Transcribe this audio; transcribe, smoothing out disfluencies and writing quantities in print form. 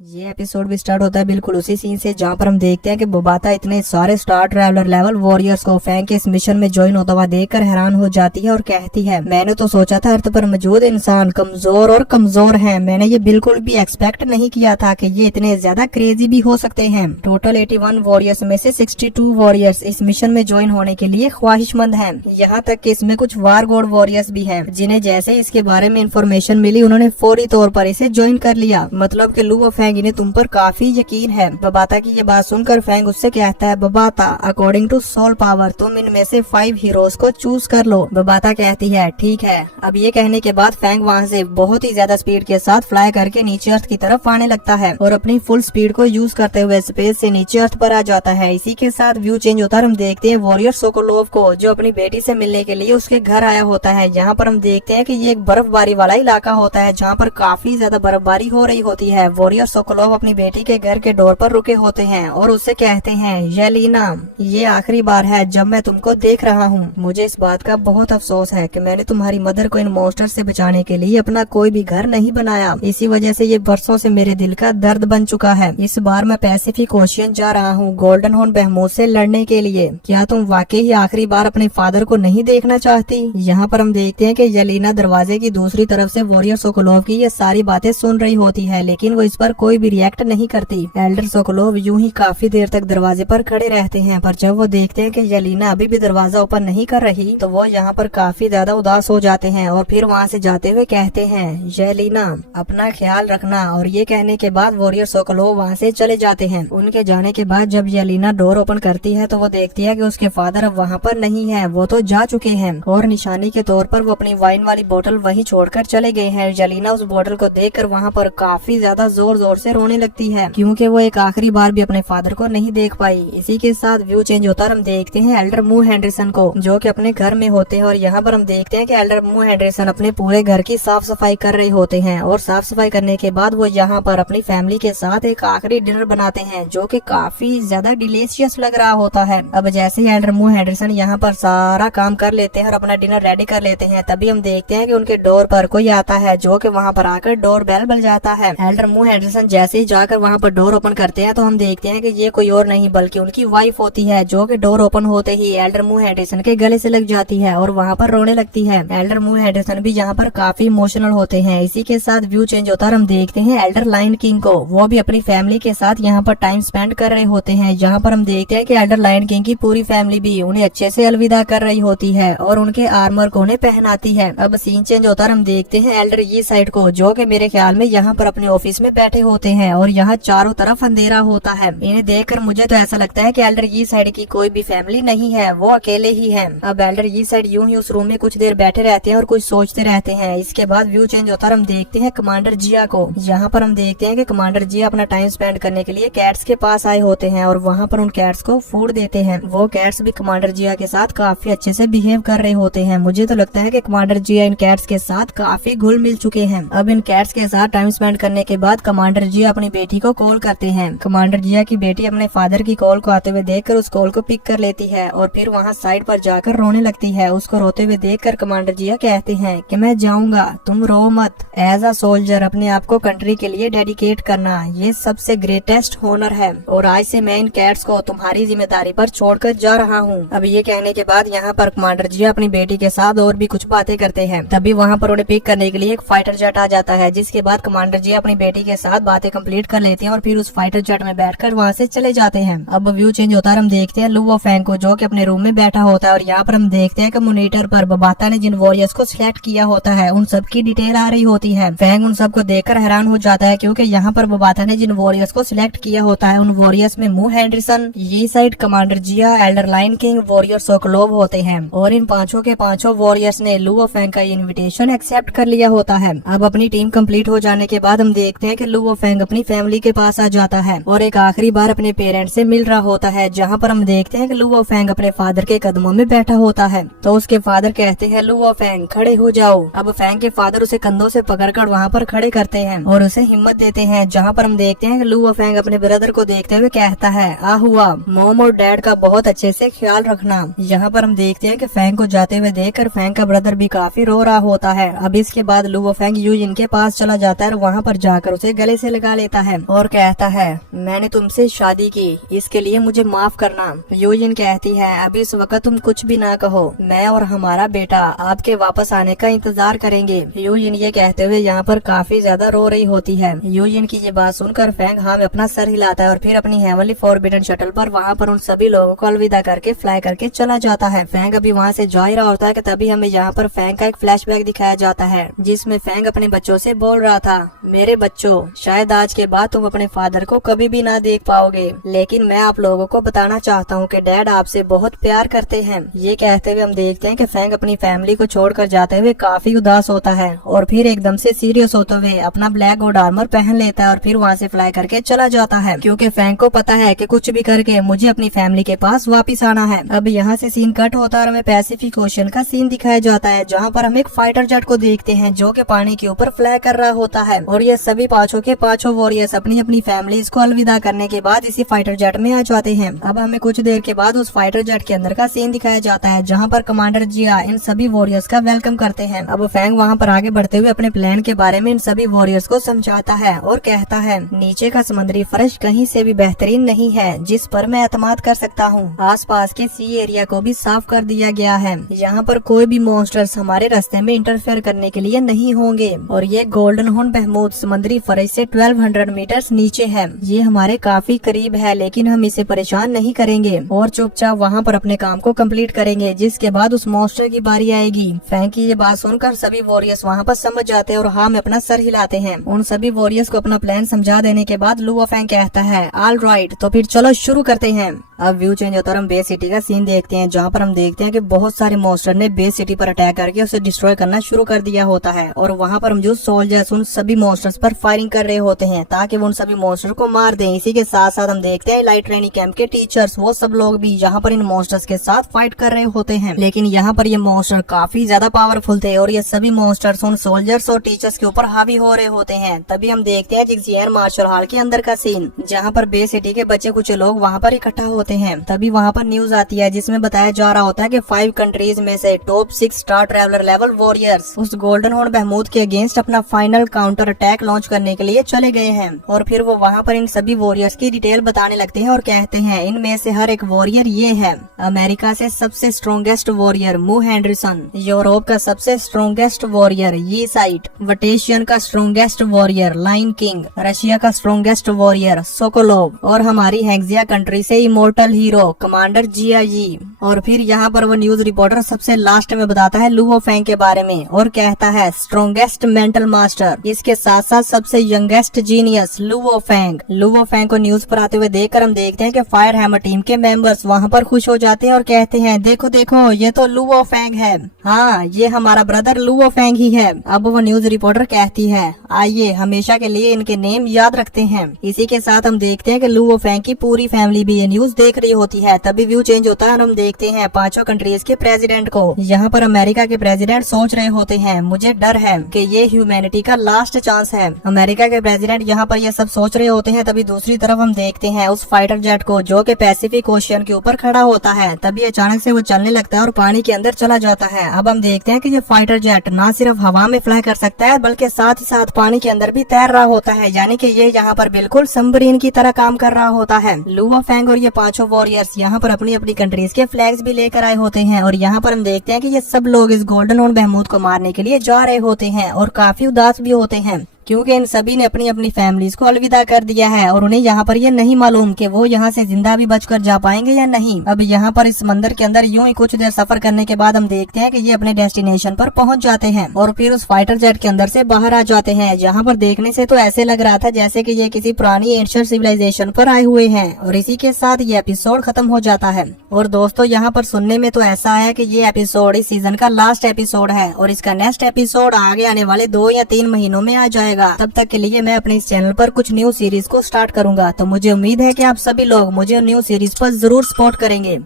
ये एपिसोड भी स्टार्ट होता है बिल्कुल उसी सीन से जहाँ पर हम देखते हैं कि बोबाता इतने सारे स्टार ट्रैवलर लेवल वॉरियर्स को फैंग के इस मिशन में ज्वाइन होता हुआ देखकर हैरान हो जाती है और कहती है, मैंने तो सोचा था अर्थ पर मौजूद इंसान कमजोर और कमजोर हैं। मैंने ये बिल्कुल भी एक्सपेक्ट नहीं किया था कि ये इतने ज्यादा क्रेजी भी हो सकते हैं। टोटल 81 वॉरियर्स में से 62 वॉरियर्स इस मिशन में ज्वाइन होने के लिए ख्वाहिशमंद हैं। यहाँ तक कि इसमें कुछ वार गॉड वॉरियर्स भी हैं, जिन्हें जैसे इसके बारे में इंफॉर्मेशन मिली उन्होंने फौरी तौर पर इसे ज्वाइन कर लिया। मतलब कि लू फैंग इन्हें तुम पर काफी यकीन है। बबाता की ये बात सुनकर फैंग उससे कहता है, बबाता अकॉर्डिंग टू सोल पावर तुम इनमें से 5 हीरोज को चूज कर लो। बबाता कहती है ठीक है। अब ये कहने के बाद फैंग वहाँ से बहुत ही ज्यादा स्पीड के साथ फ्लाई करके नीचे अर्थ की तरफ आने लगता है और अपनी फुल स्पीड को यूज करते हुए स्पेस से नीचे अर्थ पर आ जाता है। इसी के साथ व्यू चेंज होता है। हम देखते हैं वॉरियर सोकोलोव को जो अपनी बेटी से मिलने के लिए उसके घर आया होता है। यहाँ पर हम देखते हैं कि ये एक बर्फबारी वाला इलाका होता है जहाँ पर काफी ज्यादा बर्फबारी हो रही होती है। वॉरियर सोकोलोव अपनी बेटी के घर के डोर पर रुके होते हैं और उससे कहते हैं, येलेना ये आखिरी बार है जब मैं तुमको देख रहा हूँ। मुझे इस बात का बहुत अफसोस है कि मैंने तुम्हारी मदर को इन मॉन्स्टर से बचाने के लिए अपना कोई भी घर नहीं बनाया। इसी वजह से ये बरसों से मेरे दिल का दर्द बन चुका है। इस बार मैं पैसिफिक ओशियन जा रहा हूँ गोल्डन हॉर्न बेहमूथ से लड़ने के लिए। क्या तुम वाकई ही आखिरी बार अपने फादर को नहीं देखना चाहती? यहाँ पर हम देखते हैं कि येलेना दरवाजे की दूसरी तरफ से वॉरियर सोकोलोव की ये सारी बातें सुन रही होती है, लेकिन वो इस पर कोई भी रिएक्ट नहीं करती। एल्डर सोकोलोव यूं ही काफी देर तक दरवाजे पर खड़े रहते हैं, पर जब वो देखते हैं कि येलेना अभी भी दरवाजा ओपन नहीं कर रही तो वो यहाँ पर काफी ज्यादा उदास हो जाते हैं और फिर वहाँ से जाते हुए कहते हैं, येलेना अपना ख्याल रखना। और ये कहने के बाद वॉरियर सोकोलोव वहाँ से चले जाते हैं। उनके जाने के बाद जब येलेना डोर ओपन करती है तो वो देखती है कि उसके फादर अब वहाँ पर नहीं है, वो तो जा चुके हैं और निशानी के तौर पर वो अपनी वाइन वाली बोतल वहीं छोड़कर चले गए हैं। येलेना उस बोतल को देखकर वहाँ पर काफी ज्यादा जोर जोर से रोने लगती है क्योंकि वो एक आखिरी बार भी अपने फादर को नहीं देख पाई। इसी के साथ व्यू चेंज होता है। हम देखते हैं एल्डर मू हेंडरसन को जो कि अपने घर में होते हैं और यहाँ पर हम देखते हैं कि एल्डर मू हेंडरसन अपने पूरे घर की साफ सफाई कर रहे होते हैं और साफ सफाई करने के बाद वो यहाँ पर अपनी फैमिली के साथ एक आखिरी डिनर बनाते हैं जो कि काफी ज्यादा डिलीशियस लग रहा होता है। अब जैसे ही एल्डर मू हेंडरसन यहाँ पर सारा काम कर लेते हैं और अपना डिनर रेडी कर लेते हैं, तभी हम देखते हैं कि उनके डोर पर कोई आता है जो कि वहाँ पर आकर डोर बेल बज जाता है। एल्डर मू हेंडरसन जैसे ही जाकर वहाँ पर डोर ओपन करते हैं तो हम देखते हैं कि ये कोई और नहीं बल्कि उनकी वाइफ होती है जो कि डोर ओपन होते ही एल्डर मू हेंडरसन के गले से लग जाती है और वहाँ पर रोने लगती है। एल्डर मू हेंडरसन भी यहाँ पर काफी इमोशनल होते हैं। इसी के साथ व्यू चेंज होता है। हम देखते हैं एल्डर लायन किंग को, वो भी अपनी फैमिली के साथ यहाँ पर टाइम स्पेंड कर रहे होते हैं। यहाँ पर हम देखते हैं कि एल्डर लायन किंग की पूरी फैमिली भी उन्हें अच्छे से अलविदा कर रही होती है और उनके आर्मर को उन्हें पहनाती है। अब सीन चेंज होता है। हम देखते हैं एल्डर ये साइड को जो कि मेरे ख्याल में यहाँ पर अपने ऑफिस में बैठे होते हैं और यहाँ चारों तरफ अंधेरा होता है। इन्हें देखकर मुझे तो ऐसा लगता है कि एल्डर ये साइड की कोई भी फैमिली नहीं है, वो अकेले ही हैं। अब एल्डर ये साइड यूं ही उस रूम में कुछ देर बैठे रहते हैं और कुछ सोचते रहते हैं। इसके बाद व्यू चेंज होता है। हम देखते हैं कमांडर जिया को। यहाँ पर हम देखते हैं कि कमांडर जिया अपना टाइम स्पेंड करने के लिए कैट्स के पास आए होते हैं और वहाँ पर उन कैट्स को फूड देते हैं। वो कैट्स भी कमांडर जिया के साथ काफी अच्छे से बिहेव कर रहे होते हैं। मुझे तो लगता है कि कमांडर जिया इन कैट्स के साथ काफी घुल मिल चुके हैं। अब इन कैट्स के साथ टाइम स्पेंड करने के बाद कमांडर जिया अपनी बेटी को कॉल करते हैं। कमांडर जिया की बेटी अपने फादर की कॉल को आते हुए देखकर उस कॉल को पिक कर लेती है और फिर वहाँ साइड पर जाकर रोने लगती है। उसको रोते हुए देखकर कमांडर जिया कहते हैं कि मैं जाऊंगा, तुम रो मत। एज अ सोल्जर अपने आप को कंट्री के लिए डेडिकेट करना ये सबसे ग्रेटेस्ट होनर है और आज से मैं इन कैट्स को तुम्हारी जिम्मेदारी पर छोड़कर जा रहा हूँ। अब ये कहने के बाद यहाँ पर कमांडर जिया अपनी बेटी के साथ और भी कुछ बातें करते हैं। तभी वहाँ पर उन्हें पिक करने के लिए एक फाइटर जेट आ जाता है, जिसके बाद कमांडर जिया अपनी बेटी के साथ बातें कंप्लीट कर लेते हैं और फिर उस फाइटर जेट में बैठकर वहाँ से चले जाते हैं। अब व्यू चेंज होता है। हम देखते हैं लू फैंग को जो कि अपने रूम में बैठा होता है और यहाँ पर हम देखते हैं कि मॉनिटर पर बबाता ने जिन वॉरियर्स को सिलेक्ट किया होता है उन सब की डिटेल आ रही होती है। फैंग उन सबको देखकर हैरान हो जाता है क्योंकि यहाँ पर बबाता ने जिन वॉरियर्स को सिलेक्ट किया होता है उन वॉरियर्स में मू हेंडरसन, ये side commander Jia, elder lion king, warrior Sokolov होते हैं और इन पांचों के पांचों वॉरियर्स ने लू फैंग का इन्विटेशन एक्सेप्ट कर लिया होता है। अब अपनी टीम कंप्लीट हो जाने के बाद हम देखते हैं कि लू फैंग अपनी फैमिली के पास आ जाता है और एक आखिरी बार अपने पेरेंट्स से मिल रहा होता है, जहाँ पर हम देखते हैं कि लू फैंग अपने फादर के कदमों में बैठा होता है। तो उसके फादर कहते हैं, लू फैंग खड़े हो जाओ। अब फैंग के फादर उसे कंधों से पकड़कर वहाँ पर खड़े करते हैं और उसे हिम्मत देते हैं। जहाँ पर हम देखते हैं कि लू फैंग अपने ब्रदर को देखते हुए कहता है, आ हुआ मॉम और डैड का बहुत अच्छे से ख्याल रखना। यहाँ पर हम देखते हैं कि फैंग को जाते हुए देखकर फैंग का ब्रदर भी काफी रो रहा होता है। अब इसके बाद लू फैंग यूजिन के पास चला जाता है और वहाँ पर जाकर उसे गले से से लगा लेता है और कहता है मैंने तुमसे शादी की, इसके लिए मुझे माफ करना। यूजिन कहती है अभी इस वक्त तुम कुछ भी ना कहो, मैं और हमारा बेटा आपके वापस आने का इंतजार करेंगे। यूजिन ये कहते हुए यहाँ पर काफी ज्यादा रो रही होती है। यूजिन की ये बात सुनकर फैंग हाँ में अपना सर हिलाता है और फिर अपनी हेवनली फॉरबिडन शटल पर वहाँ पर उन सभी लोगों को अलविदा करके फ्लाई करके चला जाता है। फैंग अभी वहाँ से जा ही रहा होता है कि तभी हमें यहाँ पर फैंग का एक फ्लैशबैक दिखाया जाता है जिसमें फैंग अपने बच्चों से बोल रहा था, मेरे बच्चों शायद आज के बाद तुम अपने फादर को कभी भी ना देख पाओगे, लेकिन मैं आप लोगों को बताना चाहता हूँ कि डैड आपसे बहुत प्यार करते हैं। ये कहते हुए हम देखते हैं कि फैंग अपनी फैमिली को छोड़कर जाते हुए काफी उदास होता है और फिर एकदम से सीरियस होते हुए अपना ब्लैक गोल्ड आर्मर पहन लेता है और फिर वहाँ से फ्लाई करके चला जाता है, क्योंकि फैंग को पता है कि कुछ भी करके मुझे अपनी फैमिली के पास वापिस आना है। अब यहाँ से सीन कट होता है और हमें पैसिफिक ओशन का सीन दिखाया जाता है जहाँ पर हम एक फाइटर जेट को देखते हैं जो कि पानी के ऊपर फ्लाई कर रहा होता है और ये सभी पांचों के पांचों वॉरियर्स अपनी अपनी फैमिलीज को अलविदा करने के बाद इसी फाइटर जेट में आ जाते हैं। अब हमें कुछ देर के बाद उस फाइटर जेट के अंदर का सीन दिखाया जाता है जहाँ पर कमांडर जिया इन सभी वॉरियर्स का वेलकम करते हैं। अब फैंग वहाँ पर आगे बढ़ते हुए अपने प्लान के बारे में इन सभी वॉरियर्स को समझाता है और कहता है नीचे का समुद्री फर्श कहीं से भी बेहतरीन नहीं है जिस पर मैं एतमाद कर सकता हूँ। आसपास के सी एरिया को भी साफ कर दिया गया है, यहाँ पर कोई भी मॉन्स्टर्स हमारे रास्ते में इंटरफेयर करने के लिए नहीं होंगे और ये गोल्डन हॉर्न बहमूद समुद्री फर्श से 1200 मीटर्स नीचे है। ये हमारे काफी करीब है लेकिन हम इसे परेशान नहीं करेंगे और चुपचाप वहाँ पर अपने काम को कंप्लीट करेंगे, जिसके बाद उस मॉन्स्टर की बारी आएगी। फैंग की ये बात सुनकर सभी वॉरियर्स वहाँ पर समझ जाते हैं और हाँ में अपना सर हिलाते हैं। उन सभी वॉरियर्स को अपना प्लान समझा देने के बाद लुओ फैंग कहता है ऑल राइट, तो फिर चलो शुरू करते हैं। अब व्यू चेंज होता है, हम बेस सिटी का सीन देखते हैं जहाँ पर हम देखते हैं कि बहुत सारे मॉन्स्टर ने बेस सिटी पर अटैक करके उसे डिस्ट्रॉय करना शुरू कर दिया होता है और वहाँ पर हम जो सोल्जर्स उन सभी मॉन्स्टर्स पर फायरिंग कर रहे होते हैं ताकि वो उन सभी मॉन्स्टर को मार दें। इसी के साथ साथ हम देखते हैं लाइट ट्रेनिंग कैंप के टीचर्स वो सब लोग भी यहाँ पर इन मॉन्स्टर्स के साथ फाइट कर रहे होते हैं, लेकिन यहाँ पर ये मॉन्स्टर काफी ज्यादा पावरफुल थे और ये सभी मॉन्स्टर्स उन सोल्जर्स और टीचर्स के ऊपर हावी हो रहे होते हैं। तभी हम देखते हैं जिक्सियर मार्शल हॉल के अंदर का सीन जहाँ पर बेस सिटी के बच्चे कुछ लोग वहाँ पर इकट्ठा होते हैं। तभी वहाँ पर न्यूज आती है जिसमें बताया जा रहा होता है कि 5 कंट्रीज में से top 6 star traveller level warriors उस गोल्डन हॉर्न बहमूद के अगेंस्ट अपना फाइनल काउंटर अटैक लॉन्च करने के लिए चले गए हैं और फिर वो वहाँ पर इन सभी वॉरियर्स की डिटेल बताने लगते हैं और कहते हैं इनमें से हर एक वॉरियर ये है, अमेरिका से सबसे स्ट्रॉन्गेस्ट वॉरियर मू हेंडरसन, यूरोप का सबसे स्ट्रॉन्गेस्ट वॉरियर ये साइट, वटेशियन का strongest warrior Lion King, Russia का स्ट्रॉन्गेस्ट वॉरियर सोकोलोव और हमारी हेक्सिया कंट्री से इमोर्टल हीरो कमांडर जिया जी। और फिर यहाँ पर वो न्यूज रिपोर्टर सबसे लास्ट में बताता है लुओ फैंग के बारे में और कहता है स्ट्रॉन्गेस्ट मेंटल मास्टर, इसके साथ साथ सबसे youngest genius Luo Fang. Luo Fang को न्यूज पर आते हुए देखकर हम देखते हैं कि फायर हैमर टीम के मेंबर्स वहाँ पर खुश हो जाते हैं और कहते हैं देखो देखो ये तो लुओ फैंग है, हाँ ये हमारा ब्रदर लुओ फैंग ही है। अब वो न्यूज रिपोर्टर कहती है आइए हमेशा के लिए इनके नेम याद रखते हैं। इसी के साथ हम देखते हैं कि लुओ फैंग की पूरी फैमिली भी ये न्यूज देख रही होती है। तभी व्यू चेंज होता है और हम देखते हैं 5 कंट्रीज के प्रेसिडेंट को। यहाँ पर अमेरिका के प्रेसिडेंट सोच रहे होते हैं मुझे डर है कि ये ह्यूमैनिटी का लास्ट चांस है। अमेरिका के प्रेसिडेंट यहाँ पर ये सब सोच रहे होते हैं। तभी दूसरी तरफ हम देखते हैं उस फाइटर जेट को जो कि पैसिफिक ओशियन के ऊपर खड़ा होता है। तभी अचानक से वो चलने लगता है और पानी के अंदर चला जाता है। अब हम देखते हैं कि ये फाइटर जेट ना सिर्फ हवा में फ्लाई कर सकता है बल्कि साथ ही साथ पानी के अंदर भी तैर रहा होता है, यानी कि ये यहाँ पर बिल्कुल सबमरीन की तरह काम कर रहा होता है। लुओ फैंग और ये 5 वॉरियर्स यहाँ पर अपनी अपनी कंट्रीज के फ्लैग्स भी लेकर आए होते हैं और यहाँ पर हम देखते हैं कि ये सब लोग इस गोल्डन हॉर्न बहमूद को मारने के लिए जा रहे होते हैं और काफी उदास भी होते हैं क्योंकि इन सभी ने अपनी अपनी फैमिलीज को अलविदा कर दिया है और उन्हें यहाँ पर ये नहीं मालूम कि वो यहाँ से जिंदा भी बचकर जा पाएंगे या नहीं। अब यहाँ पर इस मंदिर के अंदर यूं ही कुछ देर सफर करने के बाद हम देखते हैं कि ये अपने डेस्टिनेशन पर पहुंच जाते हैं और फिर उस फाइटर जेट के अंदर से बाहर आ जाते हैं। यहाँ पर देखने से तो ऐसे लग रहा था जैसे कि ये किसी पुरानी एंशिएंट सिविलाइजेशन पर आए हुए हैं और इसी के साथ ये एपिसोड खत्म हो जाता है। और दोस्तों यहाँ पर सुनने में तो ऐसा है कि ये एपिसोड इस सीजन का लास्ट एपिसोड है और इसका नेक्स्ट एपिसोड आगे आने वाले 2 या 3 महीनों में आ जाएगा। तब तक के लिए मैं अपने इस चैनल पर कुछ न्यू सीरीज को स्टार्ट करूंगा, तो मुझे उम्मीद है कि आप सभी लोग मुझे न्यू सीरीज पर जरूर सपोर्ट करेंगे।